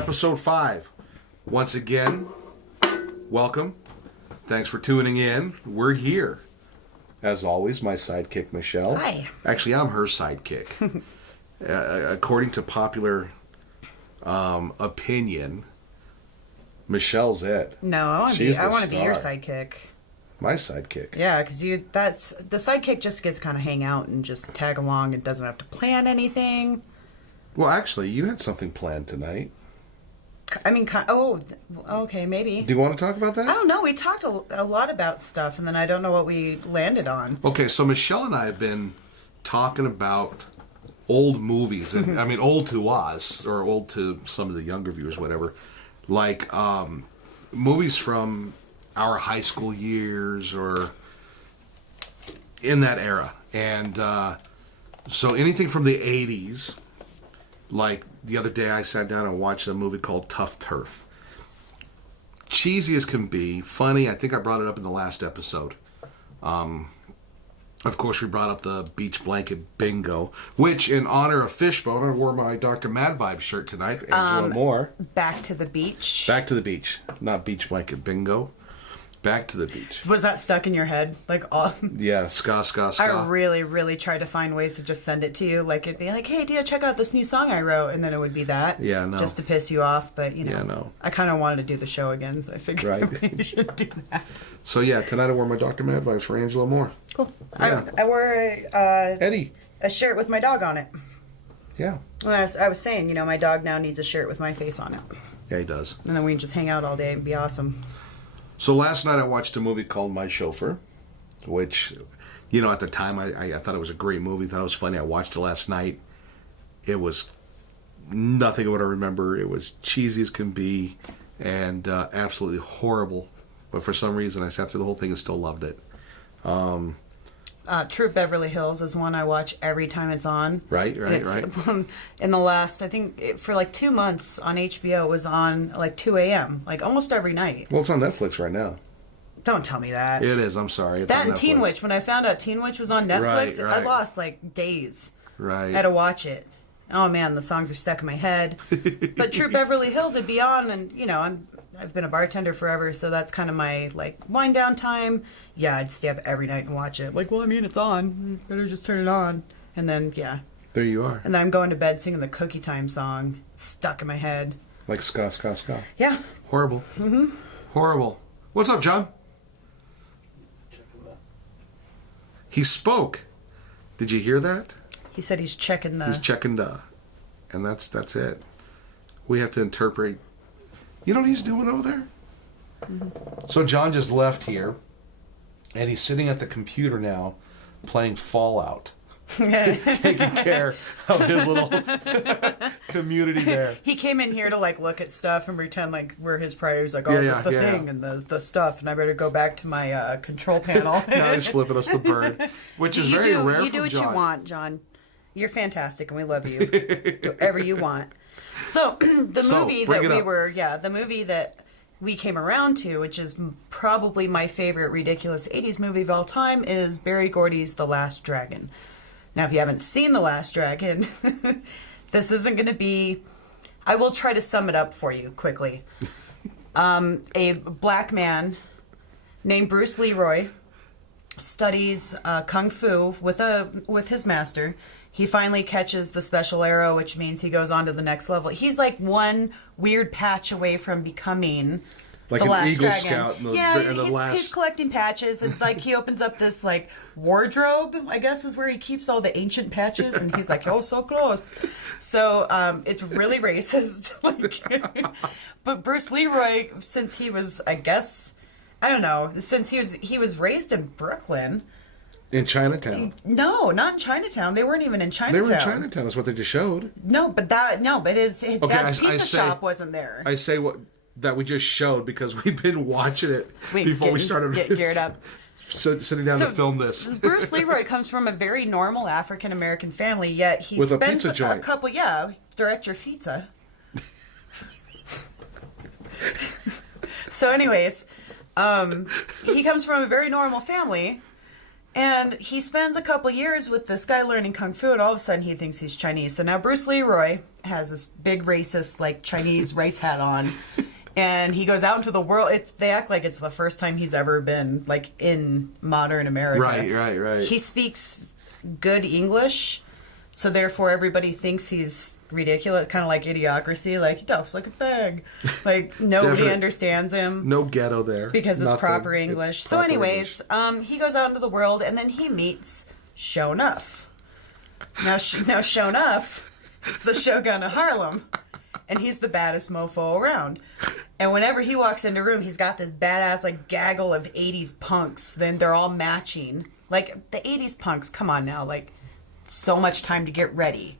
episode 5. Once again, welcome. Thanks for tuning in. We're here. As always, my sidekick, Michelle. Hi. Actually, I'm her sidekick. According to popular opinion, Michelle's it. No, I want to be your sidekick. My sidekick. Yeah, because the sidekick just gets kind of hang out and just tag along and doesn't have to plan anything. Well, actually, you had something planned tonight. I mean, okay, maybe. Do you want to talk about that? I don't know. We talked a lot about stuff, and then I don't know what we landed on. Okay, so Michelle and I have been talking about old movies, and I mean, old to us, or old to some of the younger viewers, whatever, like movies from our high school years or in that era. And so anything from the 80s, like the other day I sat down and watched a movie called Tough Turf. Cheesy as can be, funny. I think I brought it up in the last episode. Of course, we brought up the Beach Blanket Bingo, which, in honor of Fishbone, I wore my Dr. Mad Vibe shirt tonight. Angela Moore. Back to the beach. Back to the beach. Not Beach Blanket Bingo. Back to the beach. Was that stuck in your head? Like all? Yeah, ska. I really, really tried to find ways to just send it to you. Like, it'd be like, hey, Dia, check out this new song I wrote. And then it would be that. Yeah, no. Just to piss you off. But, Yeah, no. I kind of wanted to do the show again, so I figured we should do that. So, yeah, tonight I wore my Dr. Mad Vibes for Angela Moore. Cool. Yeah. I wore Eddie. a shirt with my dog on it. Yeah. Well, I was saying, my dog now needs a shirt with my face on it. Yeah, he does. And then we can just hang out all day and be awesome. So last night I watched a movie called My Chauffeur, which, at the time I thought it was a great movie. Thought it was funny. I watched it last night. It was nothing of what I remember. It was cheesy as can be and absolutely horrible. But for some reason I sat through the whole thing and still loved it. Troop Beverly Hills is one I watch every time it's on. Right. In the last, I think, for like 2 months on HBO, it was on like 2 a.m., like almost every night. Well, it's on Netflix right now. Don't tell me that. It is, I'm sorry. It's that on and Netflix. Teen Witch. When I found out Teen Witch was on Netflix, Right. I lost like days. Right. I had to watch it. Oh man, the songs are stuck in my head. But Troop Beverly Hills would be on, and I've been a bartender forever, so that's kind of my like wind down time. Yeah, I'd stay up every night and watch it. Like, well, I mean, it's on. Better just turn it on. And then There you are. and then I'm going to bed singing the Cookie Time song. It's stuck in my head. Like ska. Yeah. Horrible. Mm-hmm. Horrible. What's up, John? He spoke. Did you hear that? He said he's checking the... He's checking the... And that's it. We have to interpret... You know what he's doing over there? Mm-hmm. So John just left here, and he's sitting at the computer now, playing Fallout. Taking care of his little community there. He came in here to like look at stuff and pretend like we're his priorities, like Yeah, the thing and the stuff, and I better go back to my control panel. Now he's flipping us the bird, which is very rare from John. You do what you want, John. You're fantastic, and we love you. Do whatever you want. So the movie that we came around to, which is probably my favorite ridiculous 80s movie of all time, is Berry Gordy's The Last Dragon. Now, if you haven't seen The Last Dragon, this isn't going to be... I will try to sum it up for you quickly. A black man named Bruce Leroy studies kung fu with his master. He finally catches the special arrow, which means he goes on to the next level. He's like one weird patch away from becoming... Like the an Last Eagle Dragon. Scout in the, Yeah, in the he's collecting patches. And, like, he opens up this, like, wardrobe, I guess is where he keeps all the ancient patches. And he's like, oh, so close. So it's really racist. But Bruce Leroy, since he was, I guess, I don't know, since he was raised in Brooklyn. In Chinatown. No, not in Chinatown. They weren't even in Chinatown. They were in Chinatown. That's what they just showed. But his dad's pizza shop wasn't there. I say that we just showed because we've been watching it before we started get geared up. Sitting down to film this. Bruce Leroy comes from a very normal African American family, yet he with spends a joint. couple, they're at your pizza. So anyways, he comes from a very normal family, And he spends a couple years with this guy learning kung fu, and all of a sudden he thinks he's Chinese. So now Bruce Leroy has this big racist, like, Chinese race hat on, and he goes out into the world. They act like it's the first time he's ever been, like, in modern America. Right. He speaks good English, so therefore everybody thinks he's ridiculous, kind of like Idiocracy, like, he talks like a fag. Like, nobody understands him. No ghetto there. Because it's proper English. It's so proper anyways, English. He goes out into the world, and then he meets Sho'nuff. Now Sho'nuff is the Shogun of Harlem, and he's the baddest mofo around. And whenever he walks into a room, he's got this badass, like, gaggle of 80s punks. Then they're all matching. Like, the 80s punks, come on now, like, so much time to get ready.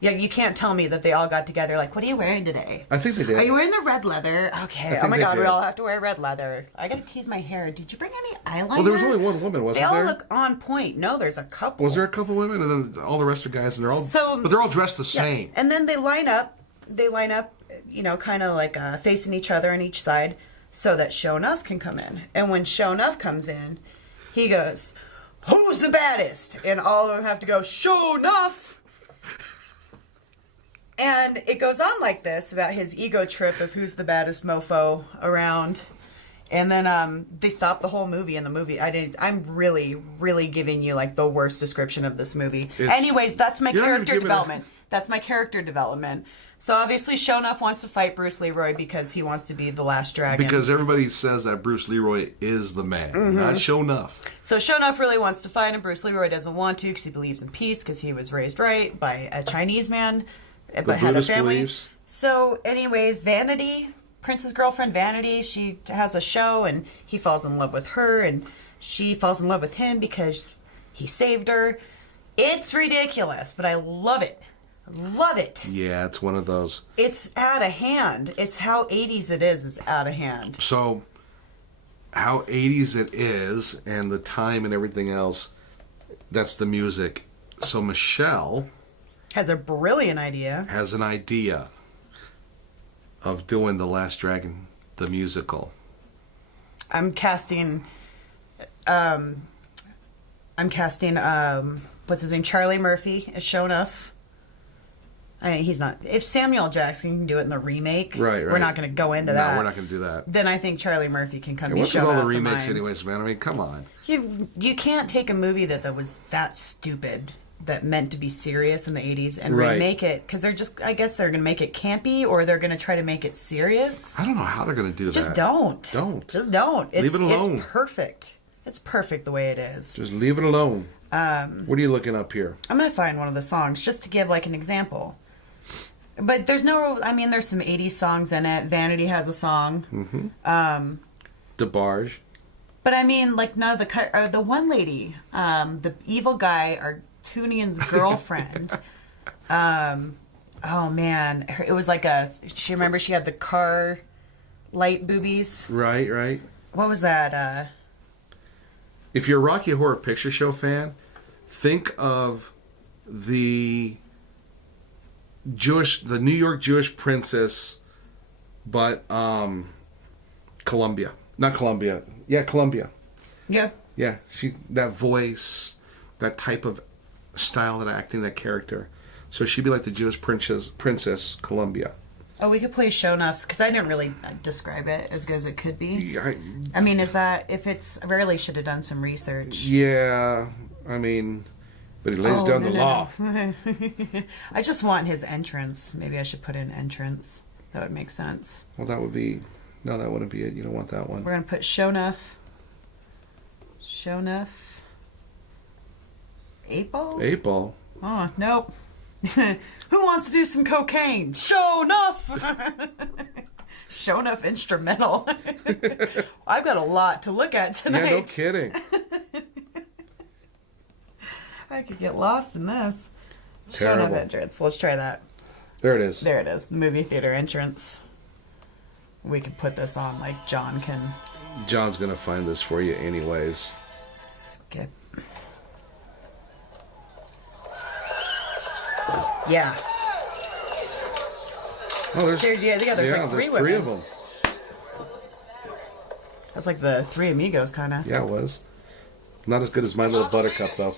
Yeah, you can't tell me that they all got together like, what are you wearing today? I think they did. Are you wearing the red leather? Okay. Oh my God, we all have to wear red leather. I gotta tease my hair. Did you bring any eyeliner? Well, there was only one woman, wasn't there? They all look on point. No, there's a couple. Was there a couple women, and then all the rest are guys, and but they're all dressed the same. And then they line up. You know, kind of like facing each other on each side, so that Sho'nuff can come in. And when Sho'nuff comes in, he goes, "Who's the baddest?" And all of them have to go, "Sho'nuff." And it goes on like this about his ego trip of who's the baddest mofo around. And then they stop the whole movie. In the movie, I'm really, really giving you like the worst description of this movie. Anyways, that's my character development. That's my character development. So obviously Sho'nuff wants to fight Bruce Leroy because he wants to be the last dragon. Because everybody says that Bruce Leroy is the man, not Sho'nuff. So Sho'nuff really wants to fight him. Bruce Leroy doesn't want to because he believes in peace because he was raised right by a Chinese man. But had a family. Beliefs. So, anyways, Vanity, Prince's girlfriend Vanity, she has a show, and he falls in love with her, and she falls in love with him because he saved her. It's ridiculous, but I love it. Love it. Yeah, it's one of those. It's out of hand. It's how 80s it is. It's out of hand. So, how 80s it is, and the time and everything else, that's the music. So, Michelle has a brilliant idea. Has an idea of doing The Last Dragon, the musical. I'm casting what's his name? Charlie Murphy as Sho'nuff. I mean, he's not. If Samuel Jackson can do it in the remake, right. We're not going to go into that. No, we're not going to do that. Then I think Charlie Murphy can come. What's with all the remakes, anyways, man? I mean, come on. You can't take a movie that was that stupid, that meant to be serious in the 80s, and remake it, because I guess they're going to make it campy, or they're going to try to make it serious. I don't know how they're going to do that. Just don't. Just don't. Leave it alone. It's perfect. It's perfect the way it is. Just leave it alone. What are you looking up here? I'm going to find one of the songs just to give like an example. But there's some 80s songs in it. Vanity has a song. Mm-hmm. DeBarge. But I mean, like, no, the one lady, the evil guy, Artunian's girlfriend. Oh man, it was like she had the car light boobies. Right. What was that? If you're a Rocky Horror Picture Show fan, think of the New York Jewish princess, but Columbia. Not Columbia. Yeah, Columbia. Yeah. Yeah, that voice, that type of style of acting, that character. So she'd be like the Jewish princess Columbia. Oh, we could play Sho'nuff's, because I didn't really describe it as good as it could be. Yeah, I mean, I really should have done some research. Yeah, I mean, but he lays down the law. I just want his entrance. Maybe I should put in entrance. That would make sense. Well, that wouldn't be it. You don't want that one. We're going to put Sho'nuff. 8-Ball? 8-Ball. Oh, nope. Who wants to do some cocaine? Sho'nuff! Sho'nuff instrumental. I've got a lot to look at tonight. Yeah, no kidding. I could get lost in this. Terrible. Sho'nuff entrance. Let's try that. There it is. There it is. The movie theater entrance. We could put this on like John can. John's going to find this for you anyways. Skip. Yeah. Oh, there's like three of them. That's like the Three Amigos, kind of. Yeah, it was. Not as good as My Little Buttercup, though. And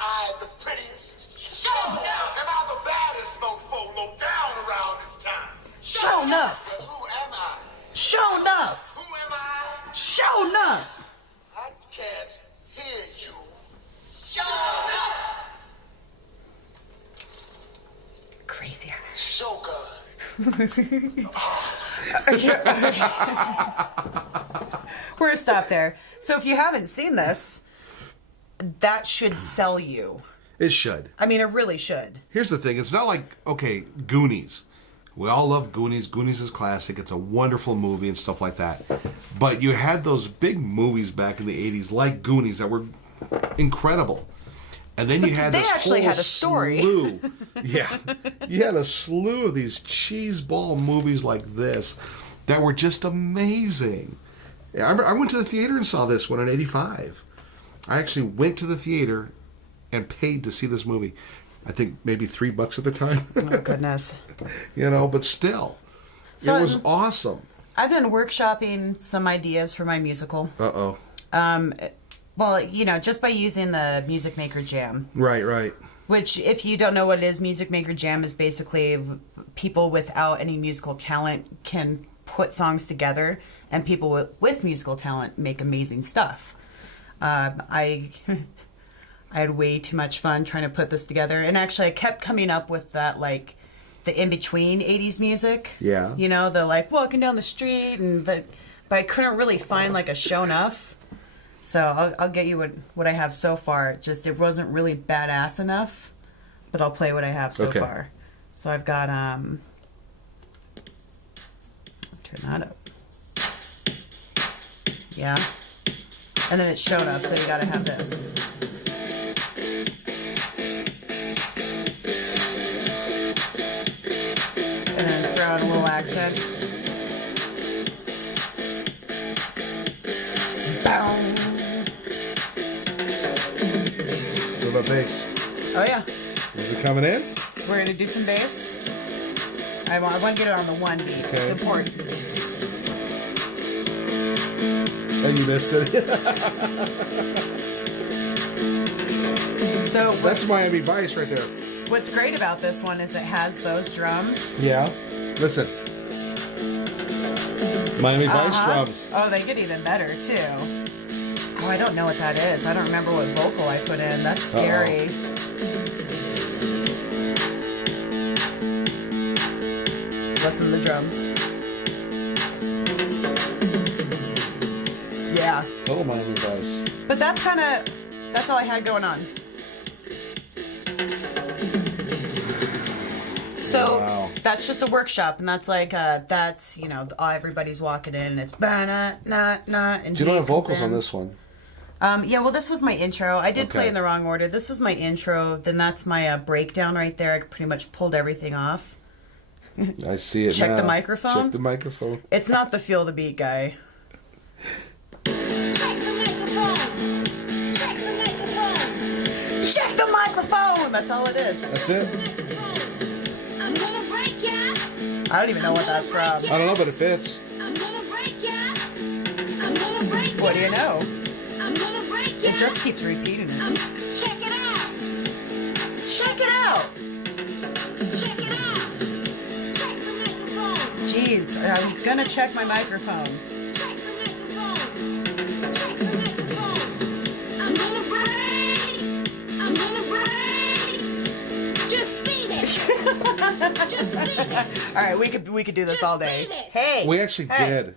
I the prettiest. Show enough. And I'm the baddest mofo low down around this town. Show enough. But who am I? Show enough. Who am I? Show enough. I can't hear you. Show enough. Crazy. So good. We're gonna stop there. So if you haven't seen this, that should sell you. It should. I mean, it really should. Here's the thing. It's not like, okay, Goonies. We all love Goonies. Goonies is classic. It's a wonderful movie and stuff like that. But you had those big movies back in the 80s, like Goonies, that were incredible. And then you had They this actually whole had a story. slew. Yeah. You had a slew of these cheeseball movies like this that were just amazing. I went to the theater and saw this one in 85. I actually went to the theater and paid to see this movie. I think maybe $3 at the time. Oh, goodness. You know, but still. So it was awesome. I've been workshopping some ideas for my musical. Uh-oh. Well, you know, just by using the Music Maker Jam. Right. Which, if you don't know what it is, Music Maker Jam is basically people without any musical talent can put songs together, and people with musical talent make amazing stuff. I had way too much fun trying to put this together, and actually I kept coming up with that, like, the in-between 80s music. Yeah. You know, the, like, walking down the street, but I couldn't really find, like, a show enough. So I'll get you what I have so far. Just it wasn't really badass enough, but I'll play what I have so far. So I've got turn that up. Yeah. And then it's shown up, so you gotta have this. And then throw in a little accent. Bow. What about bass? Oh yeah. Is it coming in? We're gonna do some bass. I want to get it on the one beat. Okay. It's important. Oh, you missed it. So That's Miami Vice right there. what's great about this one is it has those drums. Yeah. Listen. Miami Vice drums. Oh, they get even better too. Oh, I don't know what that is. I don't remember what vocal I put in. That's scary. Listen to the drums. Yeah. Total Miami Vice. But that's all I had going on. So Wow. that's just a workshop, and that's like that's everybody's walking in, and it's ba-na-na-na, and Do you know he have vocals comes in. on this one? Yeah, well, this was my intro. I did play Okay. in the wrong order. This is my intro. Then that's my breakdown right there. I pretty much pulled everything off. I see it Check now. the microphone? Check the microphone. It's not the feel the beat guy. Check the microphone. That's all it is. That's it? I'm gonna break ya. I don't even know what that's from. I don't know, but it fits. I'm gonna break ya. I'm gonna break ya. What do you know? I'm gonna break ya. It just keeps repeating it. Check it out. Check it out. Check it out. Check the microphone. Jeez, I'm gonna check my microphone. Check the microphone. Check the microphone. I'm gonna break. I'm gonna break. Just beat it. Just beat it. All right, we could do this Just all day. beat it. Hey, We actually hey. did.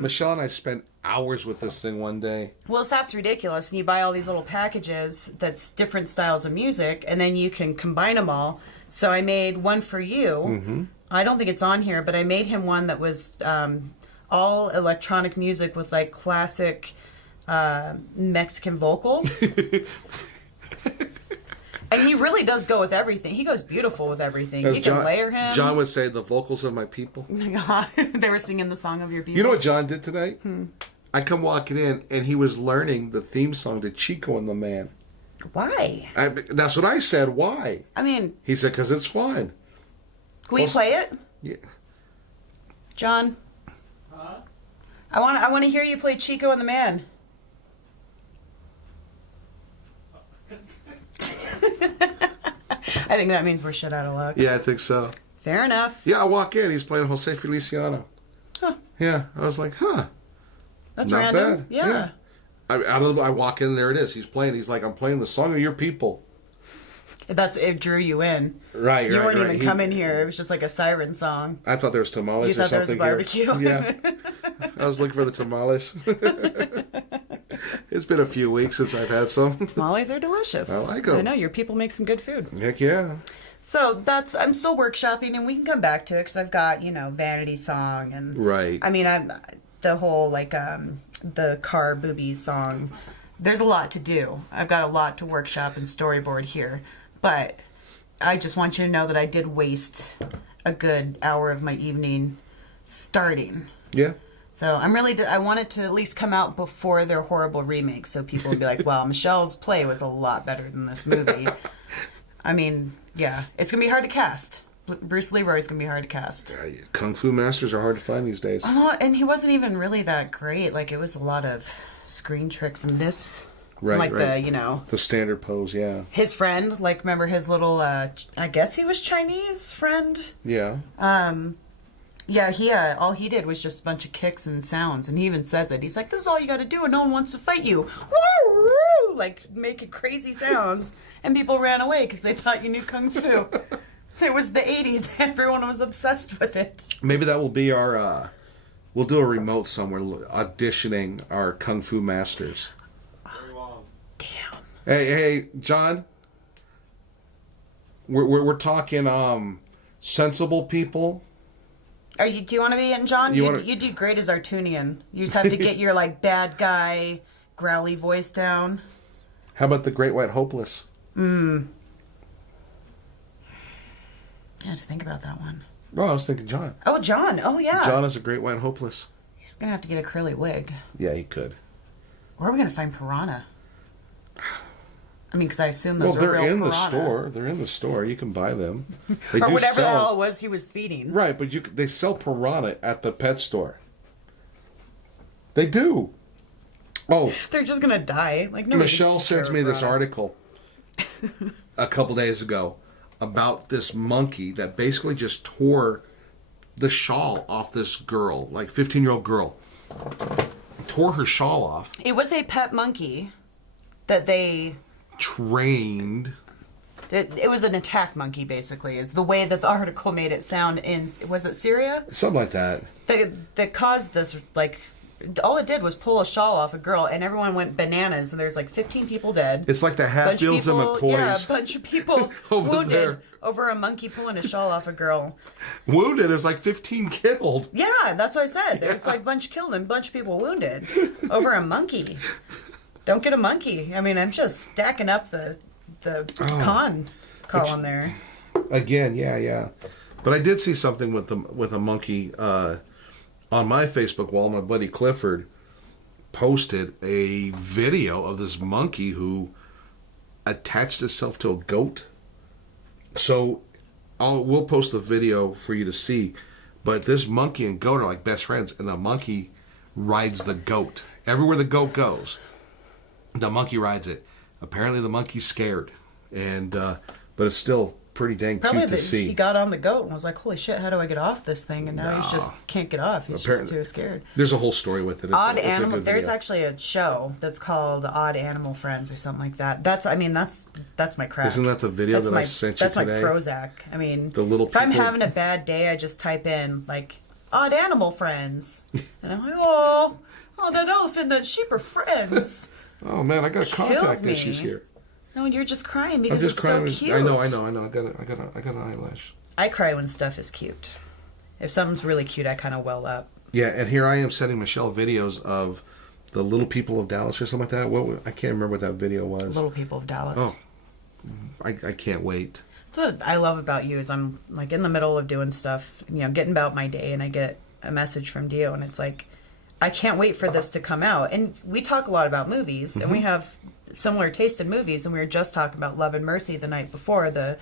Michelle and I spent hours with this thing one day. Well, that's ridiculous. And you buy all these little packages that's different styles of music, and then you can combine them all. So I made one for you. Mm-hmm. I don't think it's on here, but I made him one that was all electronic music with like classic Mexican vocals. And he really does go with everything. He goes beautiful with everything. As You can layer him. John would say, the vocals of my people. They were singing the song of your people. You know what John did tonight? I come walking in, and he was learning the theme song to Chico and the Man. Why? That's what I said. Why? I mean, He said, because it's fun. will you play it? Yeah. John? I want to hear you play Chico and the Man. I think that means we're shit out of luck. Yeah, I think so. Fair enough. Yeah, I walk in. He's playing Jose Feliciano. Huh. Yeah, I was like, huh. That's Not random. bad. Yeah. I walk in, there it is. He's playing. He's like, I'm playing the song of your people. It drew you in. Right, You right, weren't right. even coming here. It was just like a siren song. I thought there was tamales You or thought there was something. barbecue. Here. Yeah. I was looking for the tamales. It's been a few weeks since I've had some. Tamales are delicious. I like 'em. I know, your people make some good food. Heck yeah. So I'm still workshopping, and we can come back to it because I've got, Vanity Song and Right. I mean, the whole the car boobies song. There's a lot to do. I've got a lot to workshop and storyboard here, but I just want you to know that I did waste a good hour of my evening starting. Yeah. So I want it to at least come out before their horrible remake, so people will be like, "Wow, Michelle's play was a lot better than this movie." I mean, yeah, it's gonna be hard to cast. Bruce Leroy's gonna be hard to cast. Kung Fu masters are hard to find these days. And he wasn't even really that great. Like, it was a lot of screen tricks and this, Right, right. the The standard pose, yeah. his friend. Like, remember his little? I guess he was Chinese friend. Yeah. Yeah, he all he did was just a bunch of kicks and sounds, and he even says it. He's like, "This is all you got to do, and no one wants to fight you." Woo, woo, like making crazy sounds, and people ran away because they thought you knew kung fu. It was the '80s; everyone was obsessed with it. Maybe that will be our. We'll do a remote somewhere auditioning our Kung Fu masters. Damn. Hey, John. We're talking sensible people. Do you want to be in, John? You You do great as Artunian. You just have to get your bad guy growly voice down. How about the Great White Hopeless? I had to think about that one. Oh, I was thinking John. Oh, John. Oh, yeah. John is a Great White Hopeless. He's gonna have to get a curly wig. Yeah, he could. Where are we gonna find Piranha? I mean, because I assume those Well, they're are real in the piranha. store. They're in the store. You can buy them. They Or do whatever the sell- hell it was he was feeding. Right, but they sell piranha at the pet store. They do. Oh, They're just gonna die. Like, nobody Michelle takes sends care me of this piranha. article a couple days ago about this monkey that basically just tore the shawl off this girl, like 15-year-old girl. Tore her shawl off. It was a pet monkey that they. Trained. It was an attack monkey, basically, is the way that the article made it sound. Was it Syria? Something like that. That caused this, all it did was pull a shawl off a girl, and everyone went bananas, and there's 15 people dead. It's like the Bunch of Hatfields and people- McCoys. Yeah, a bunch of people Over wounded there. over a monkey pulling a shawl off a girl. Wounded. There's 15 killed. Yeah, that's what I said. There's a bunch killed and a bunch of people wounded over a monkey. Don't get a monkey. I mean, I'm just stacking up the con column there. Again, yeah. But I did see something with a monkey on my Facebook wall. My buddy Clifford posted a video of this monkey who attached itself to a goat. So we'll post the video for you to see. But this monkey and goat are like best friends, and the monkey rides the goat. Everywhere the goat goes, the monkey rides it. Apparently the monkey's scared. And but it's still pretty dang Probably cute to see. he got on the goat and was like, "Holy shit, how do I get off this thing?" And now he's just can't get off. He's just too scared. There's a whole story with it. Odd it's a Animal. good There's video. actually a show that's called Odd Animal Friends or something like that. That's my crack. Isn't that the video That's that my, I sent you That's today? my Prozac. I mean, The little if I'm people- having a bad day, I just type in Odd Animal Friends, and I'm like, oh, that elephant, that sheep are friends. Oh man, I got Kills contact me. issues here. No, you're just crying I'm because just it's crying. so cute. I know. I got an eyelash. I cry when stuff is cute. If something's really cute, I kind of well up. Yeah, and here I am sending Michelle videos of the Little People of Dallas or something like that. I can't remember what that video was. Little People of Dallas. Oh, I can't wait. That's what I love about you is I'm in the middle of doing stuff, getting about my day, and I get a message from Dio, and it's like, I can't wait for this to come out. And we talk a lot about movies, and we have similar taste in movies, and we were just talking about Love and Mercy the night before, the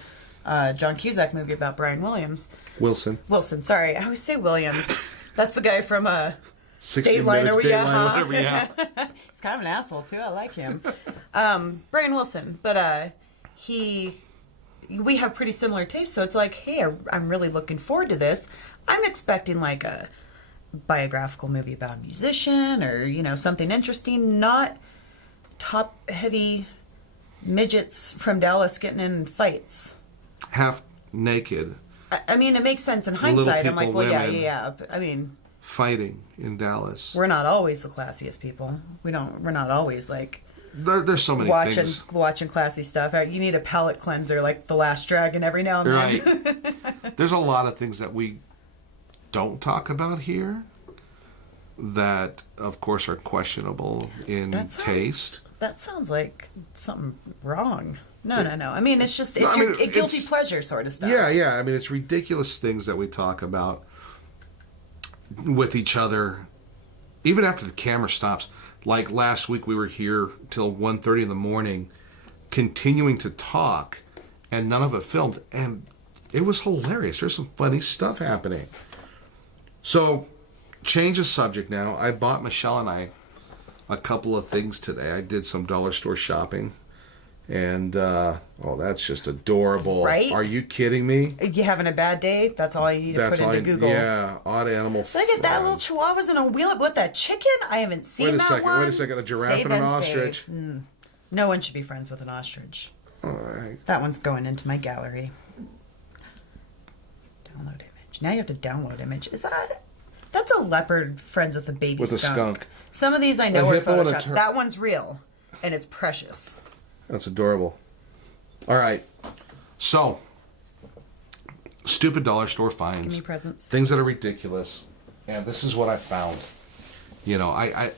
John Cusack movie about Brian Williams. Wilson. Sorry. I always say Williams. That's the guy from 60 Dateline, minutes, or Dateline, whatever, yeah. He's kind of an asshole, too. I like him. Brian Wilson. But we have pretty similar tastes, so it's like, hey, I'm really looking forward to this. I'm expecting like a biographical movie about a musician or, you know, something interesting, not top heavy midgets from Dallas getting in fights. Half naked. I mean, it makes sense in hindsight. I'm like, people, well, yeah, women. yeah. I mean, Fighting in Dallas. we're not always the classiest people. We're not always like There's so many things. watching classy stuff. You need a palate cleanser like The Last Dragon every now and then. Right. There's a lot of things that we don't talk about here that, of course, are questionable in taste. That sounds like something wrong. No. I mean, it's just No, I mean, a guilty it's- pleasure sort of stuff. Yeah. I mean, it's ridiculous things that we talk about with each other, even after the camera stops. Like last week, we were here till 1:30 in the morning, continuing to talk, and none of it filmed, and it was hilarious. There's some funny stuff happening. So, change the subject now. I bought Michelle and I a couple of things today. I did some dollar store shopping. And, that's just adorable. Right? Are you kidding me? If you're having a bad day, that's all you need to put into Google. Yeah, odd animal. Look at that little chihuahuas in a wheel. What, that chicken? I haven't seen that one. Wait a second. A giraffe Save and an and ostrich. save. No one should be friends with an ostrich. All right. That one's going into my gallery. Download image. Now you have to download image. That's a leopard friends with a baby With a skunk. skunk. Some of these I know A are hippo and a photoshopped. That one's real, and it's precious. That's adorable. All right. So, stupid dollar store finds. Give me presents. Things that are ridiculous. And this is what I found. You know, I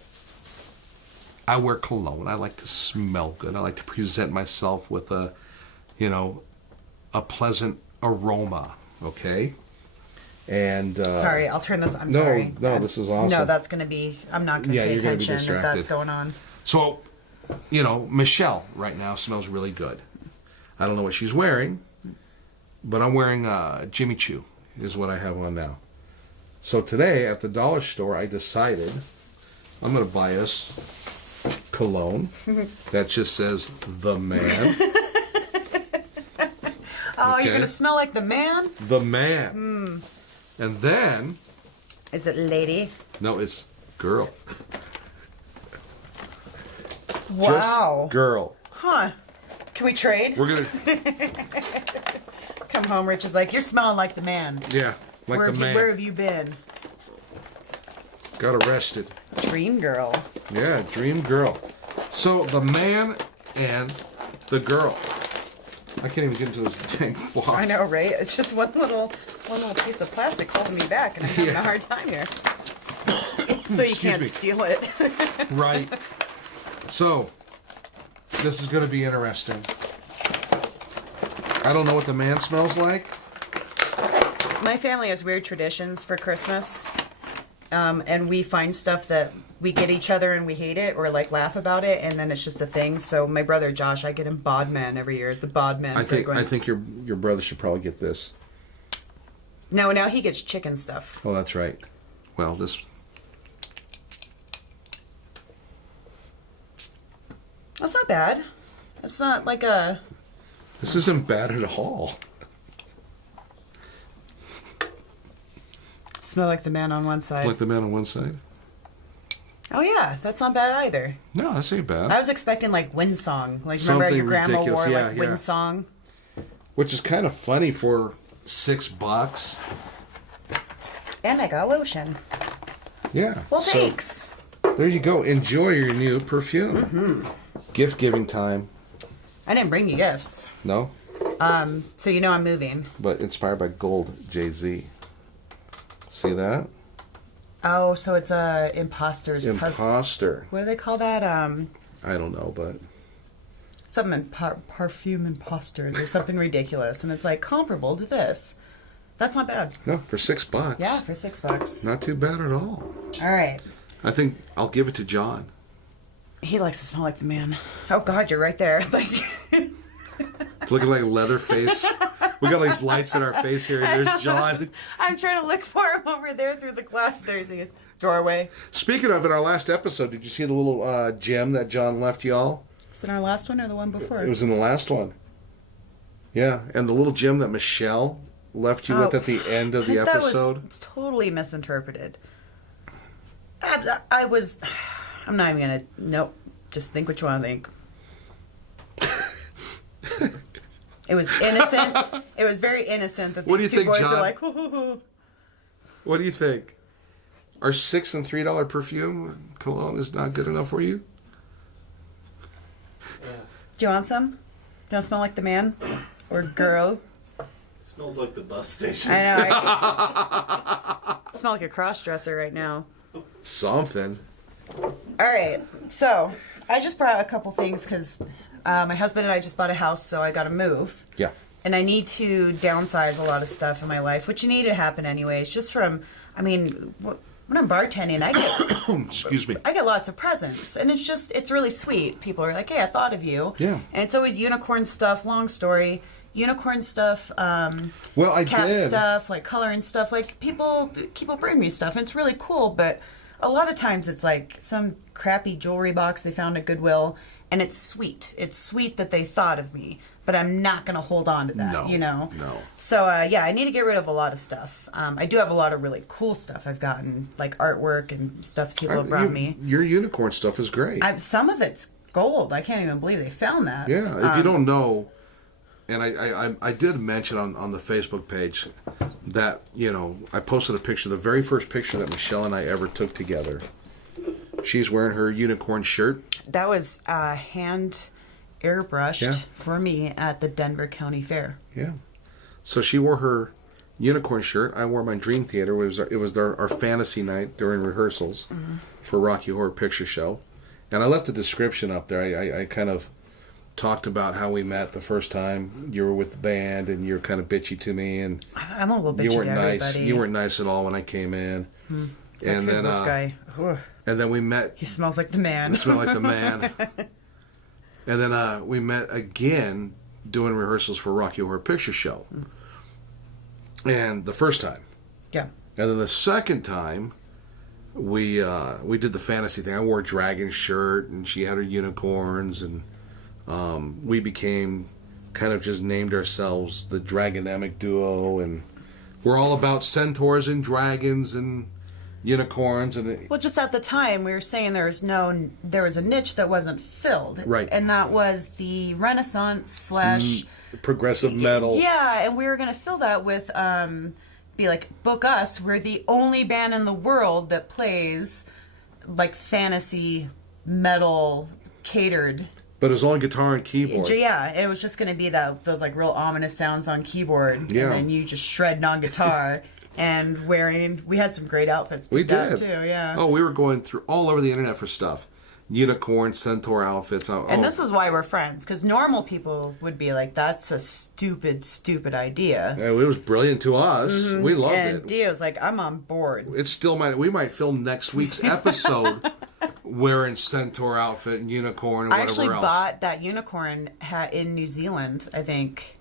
wear cologne. I like to smell good. I like to present myself with a pleasant aroma. Okay? And Sorry, I'll turn this. I'm no, sorry. no, this is awesome. No, that's going to be. I'm not going to pay you're gonna be attention if distracted. that's going on. So, Michelle right now smells really good. I don't know what she's wearing, but I'm wearing Jimmy Choo is what I have on now. So today at the dollar store, I decided I'm going to buy us cologne that just says The Man. Oh, Okay. you're going to smell like the man? The Man. And then, Is it lady? no, it's girl. Wow. Just girl. Huh. Can we trade? We're going to, Come home, Rich is like, you're smelling like the man. yeah, like where The have where Man. have you been? Got arrested. Dream girl. Yeah, dream girl. So the man and the girl. I can't even get into this dang box. I know, right? It's just one little piece of plastic holding me back, and I'm having Yeah. a hard time here. So you Excuse can't me. steal it. Right. So this is going to be interesting. I don't know what the man smells like. My family has weird traditions for Christmas, and we find stuff that we get each other and we hate it or like laugh about it, and then it's just a thing. So my brother Josh, I get him Bodman every year. The Bodman I fragrance. think your brother should probably get this. No, now he gets chicken stuff. Oh, that's right. Well, this. That's not bad. It's not like a. This isn't bad at all. Smell like the man on one side. Like the man on one side. Oh yeah, that's not bad either. No, that's ain't bad. I was expecting like Windsong. Like remember Something your grandma ridiculous, wore yeah, like yeah. Windsong? Which is kind of funny for $6. And I got lotion. Yeah. Well, so thanks. there you go. Enjoy your new perfume. Mm-hmm. Gift giving time. I didn't bring you gifts. No, So you know I'm moving. but inspired by Gold Jay-Z. See that? Oh, so it's a imposter's Imposter. what do they call that? I don't know, but Something perfume imposters or something ridiculous, and it's like comparable to this. That's not bad. no, for $6. Yeah, for $6. Not too bad at all. All right. I think I'll give it to John. He likes to smell like the man. Oh God, you're right there. Like, Looking like Leatherface. We got these lights in our face here. And there's John. I'm trying to look for him over there through the glass. There's a doorway. Speaking of, in our last episode, did you see the little gem that John left y'all? Was it our last one or the one before? It was in the last one. Yeah, and the little gem that Michelle left you with at the end of the episode. That was totally misinterpreted. I was. I'm not even gonna. Nope. Just think what you want to think. It was innocent. It was very innocent that What do these you two think, boys John? are like. Hoo, hoo, hoo. What do you think? Our $6 and $3 perfume cologne is not good enough for you? Do you want some? Do you want to smell like the man or girl? Smells like the bus station. I know. I smell like a cross-dresser right now. Something. All right. So I just brought a couple things because my husband and I just bought a house, so I got to move. Yeah. And I need to downsize a lot of stuff in my life, which needed to happen anyway. It's just from, I mean, when I'm bartending, Excuse me. I get lots of presents, and it's really sweet. People are like, "Hey, I thought of you." Yeah. And it's always unicorn stuff. Long story, unicorn stuff. Well, I cat did. stuff, like coloring stuff. Like people bring me stuff, and it's really cool. But a lot of times, it's like some crappy jewelry box they found at Goodwill, and it's sweet. It's sweet that they thought of me. But I'm not going to hold on to that, No, you know? no. So, yeah, I need to get rid of a lot of stuff. I do have a lot of really cool stuff I've gotten, like artwork and stuff people have brought me. Your unicorn stuff is great. Some of it's gold. I can't even believe they found that. Yeah, if you don't know, and I did mention on the Facebook page that, you know, I posted a picture, the very first picture that Michelle and I ever took together. She's wearing her unicorn shirt. That was hand airbrushed Yeah. for me at the Denver County Fair. Yeah. So she wore her unicorn shirt. I wore my Dream Theater. It was our fantasy night during rehearsals for Rocky Horror Picture Show. And I left a description up there. I kind of talked about how we met the first time. You were with the band, and you were kind of bitchy to me, and I'm a little bitchy you weren't to nice. everybody. You weren't nice at all when I came in. It's like, And here's then this guy. Ugh, and then we met. he smells like the man. Smelled like the man. And then we met again doing rehearsals for Rocky Horror Picture Show. And the first time. Yeah. And then the second time, we did the fantasy thing. I wore a dragon shirt, and she had her unicorns, and we became kind of just named ourselves the Dragonamic Duo, and we're all about centaurs and dragons and unicorns, and Well, just at the time, we were saying there was a niche that wasn't filled. Right. And that was the Renaissance slash... progressive metal. Yeah, and we were going to fill that with, be like, book us. We're the only band in the world that plays, like, fantasy metal catered. But it was only guitar and keyboard. Yeah, it was just going to be those, like, real ominous sounds on keyboard. Yeah. And then you just shredding on guitar. And we had some great outfits. We picked out, did. too, yeah. Oh, we were going through all over the internet for stuff. Unicorn, centaur outfits. And this is why we're friends, because normal people would be like, that's a stupid, stupid idea. It was brilliant to us. We loved And it. Dia was like, I'm on board. It still we might film next week's episode wearing centaur outfit and unicorn and I whatever actually else. bought that unicorn hat in New Zealand, I think.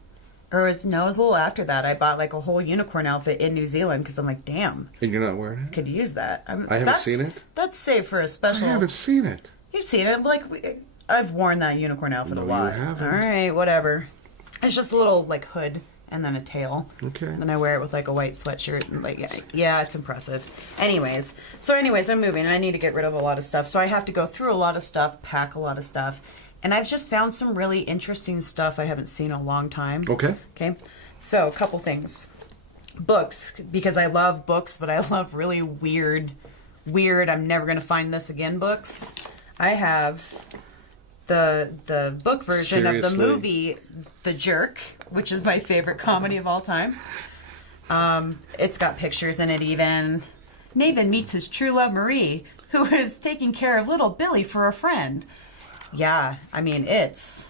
Or it was a little after that. I bought like a whole unicorn outfit in New Zealand because I'm like, damn, And you're not wearing it? could use that. I haven't seen it. That's saved for a I special. haven't seen it. You've seen it. Like, I've worn that unicorn outfit No, a you lot. haven't. All right, whatever. It's just a little like hood and then a tail. Okay. And then I wear it with like a white sweatshirt and like yeah, it's impressive. Anyways, I'm moving and I need to get rid of a lot of stuff. So I have to go through a lot of stuff, pack a lot of stuff. And I've just found some really interesting stuff I haven't seen in a long time. Okay. Okay. So, a couple things. Books, because I love books, but I love really weird, I'm never going to find this again books. I have the book version of the Seriously? movie The Jerk, which is my favorite comedy of all time. It's got pictures in it even. Nathan meets his true love Marie, who is taking care of little Billy for a friend. Yeah, I mean, it's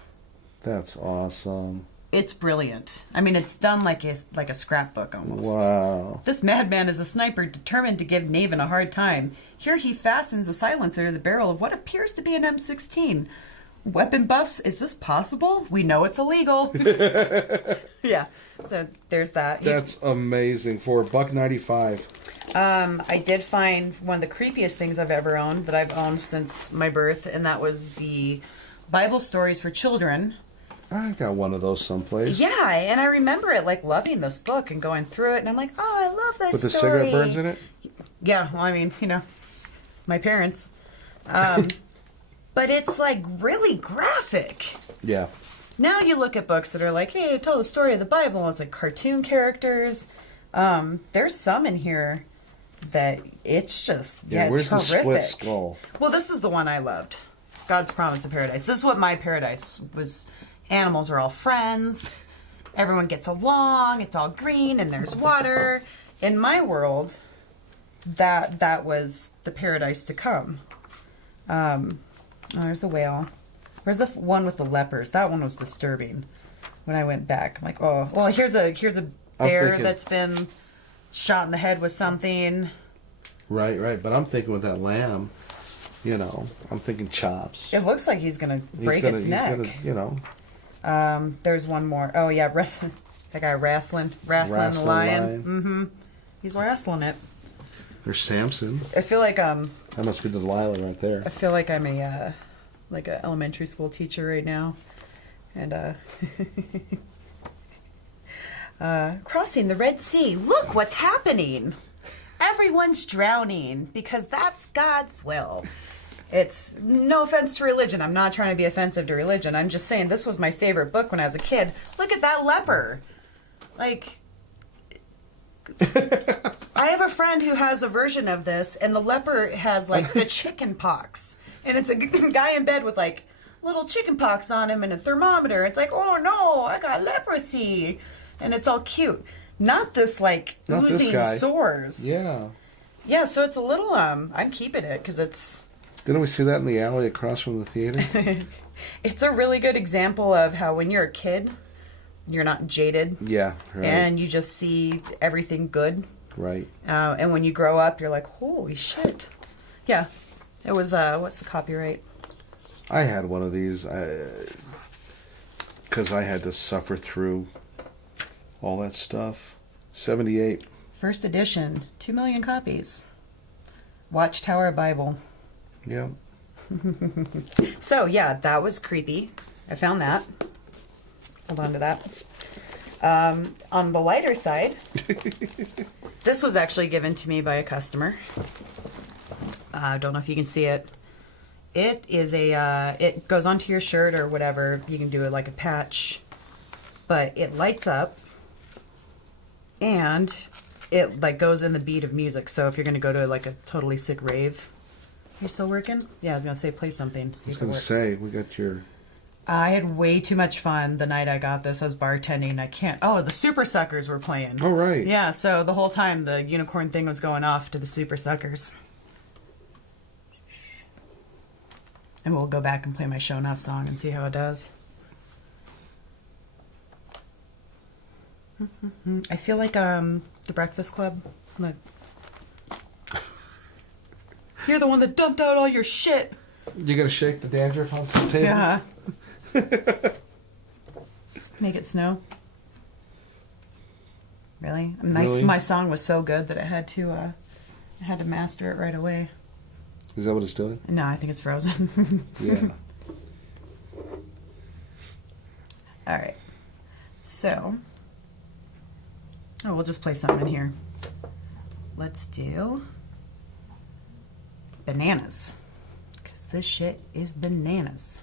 awesome. brilliant. I mean, it's done like a scrapbook almost. Wow. This madman is a sniper determined to give Naven a hard time. Here he fastens a silencer to the barrel of what appears to be an M16. Weapon buffs, is this possible? We know it's illegal. Yeah, so there's that. That's amazing for $1.95. I did find one of the creepiest things I've ever owned, that I've owned since my birth, and that was the Bible Stories for Children. I got one of those someplace. Yeah, and I remember it like loving this book and going through it, and I'm like, oh, I love this With the story. cigarette burns in it? Yeah, well, I mean, my parents. But it's like really graphic. Yeah. Now you look at books that are like, hey, tell the story of the Bible. And it's like cartoon characters. There's some in here that it's just, it's where's the horrific. split skull? Well, this is the one I loved. God's Promise of Paradise. This is what my paradise was. Animals are all friends. Everyone gets along. It's all green and there's water. In my world, that was the paradise to come. There's the whale. Where's the one with the lepers? That one was disturbing. When I went back, I'm like, oh, well, here's a bear that's been shot in the head with something. Right. But I'm thinking with that lamb, I'm thinking chops. It looks like he's gonna break its neck. There's one more. Oh yeah, wrestling. That guy wrestling the lion. Mm-hmm. He's wrestling it. There's Samson. I feel like That must be Delilah right there. I feel like I'm a elementary school teacher right now, and crossing the Red Sea. Look what's happening. Everyone's drowning because that's God's will. It's no offense to religion. I'm not trying to be offensive to religion. I'm just saying this was my favorite book when I was a kid. Look at that leper. Like, I have a friend who has a version of this, and the leper has like the chicken pox. And it's a guy in bed with like little chicken pox on him and a thermometer. It's like, oh no, I got leprosy. And it's all cute. Not this like oozing sores. Yeah. Yeah, so it's a little, I'm keeping it because it's... Didn't we see that in the alley across from the theater? It's a really good example of how when you're a kid, you're not jaded. Yeah, right. And you just see everything good. Right. And when you grow up, you're like, holy shit. Yeah. It was, what's the copyright? I had one of these because I had to suffer through all that stuff. 78. First edition, 2 million copies. Watchtower Bible. Yeah. So, yeah, that was creepy. I found that. Hold on to that. On the lighter side, this was actually given to me by a customer. I don't know if you can see it. It is it goes onto your shirt or whatever. You can do it like a patch. But it lights up. And it like goes in the beat of music. So if you're going to go to like a totally sick rave. Are you still working? Yeah, I was going to say play something. See I was if it going to works. say, we got your... I had way too much fun the night I got this. I was bartending. The Super Suckers were playing. Oh, right. Yeah, so the whole time the unicorn thing was going off to the Super Suckers. And we'll go back and play my Show Enough song and see how it does. I feel like The Breakfast Club. Look. You're the one that dumped out all your shit. You going to shake the dandruff off the table? Yeah. Make it snow. Really? Really? My song was so good that I had to master it right away. Is that what it's doing? No, I think it's frozen. Yeah. All right. So, we'll just play something in here. Let's do bananas. Because this shit is bananas.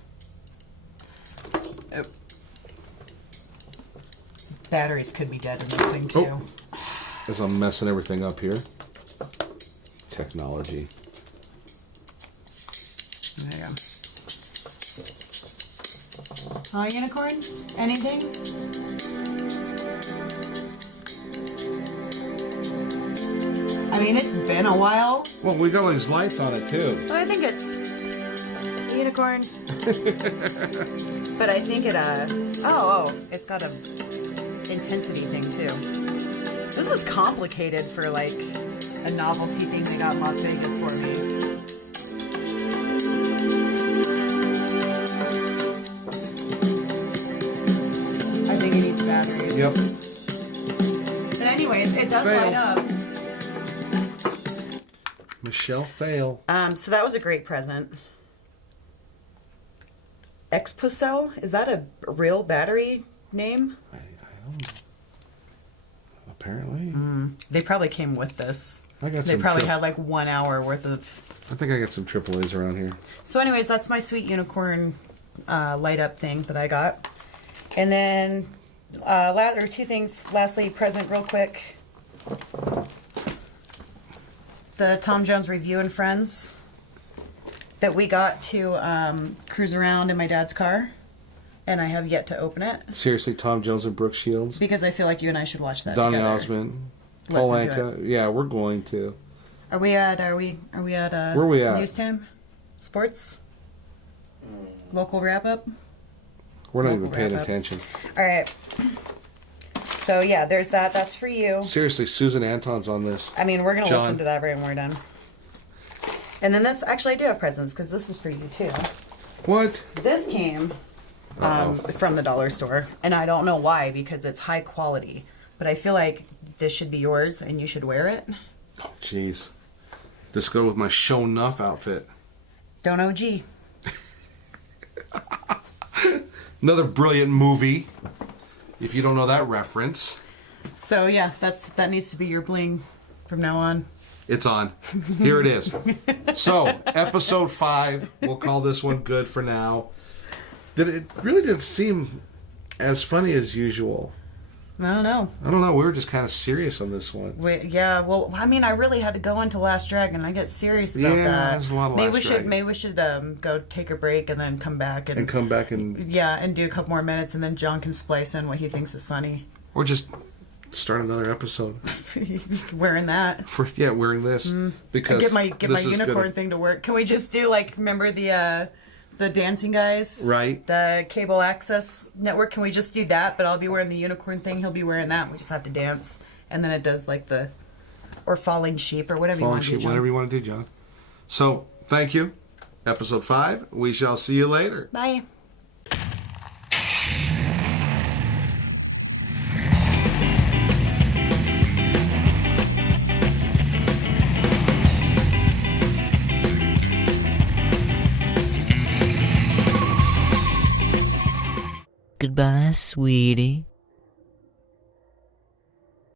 Oh. Batteries could be dead in this thing, too. Oh. As I'm messing everything up here. Technology. There you go. Hi, Unicorn? Anything? I mean, it's been a while. Well, we got all these lights on it, too. But I think it's Unicorn. But I think it, it's got a intensity thing, too. This is complicated for, like, a novelty thing they got in Las Vegas for me. I think it needs batteries. Yep. But anyways, it does light up. Michelle fail. So that was a great present. Expocel. Is that a real battery name? I don't know. Apparently. They probably came with this. I got They some probably tri- had like 1 hour worth of. I think I got some AAAs around here. So, anyways, that's my sweet unicorn light up thing that I got. And then, two things. Lastly, present real quick. The Tom Jones Review and Friends that we got to cruise around in my dad's car, and I have yet to open it Seriously, Tom Jones and Brooke Shields. because I feel like you and I should watch that Donny together. Osmond. Paul Listen to Anka. Yeah, we're going to. Are we at Where are we at? News Time? Sports? Local wrap up? We're not Local even paying wrap-up. attention. All right. So yeah, there's that. That's for you. Seriously, Susan Anton's on this. I mean, we're gonna John. listen to that right when we're done. And then this, actually, I do have presents because this is for you too. What? This came from the dollar store, and I don't know why because it's high quality. But I feel like this should be yours, and you should wear it. Oh, jeez. This go with my show enough outfit. Don't OG. Another brilliant movie. If you don't know that reference, So yeah, that needs to be your bling from now on. it's on. Here it is. So, episode 5. We'll call this one good for now. It really didn't seem as funny as usual. I don't know. I don't know. We were just kind of serious on this one. Yeah, well, I mean, I really had to go into Last Dragon. I get serious about Yeah, that. there's a lot of maybe Last Dragon. Maybe we should go take a break and then come back And come back and... yeah, and do a couple more minutes, and then John can splice in what he thinks is funny. Or just start another episode. Wearing that. Wearing this. Because Get my this is unicorn gonna- thing to work. Can we just do remember the dancing guys? Right. The cable access network. Can we just do that? But I'll be wearing the unicorn thing. He'll be wearing that. We just have to dance, and then it does or falling sheep or whatever you Falling want to do. sheep, John. whatever you want to do, John. So, thank you. Episode 5. We shall see you later. Bye. Goodbye, sweetie.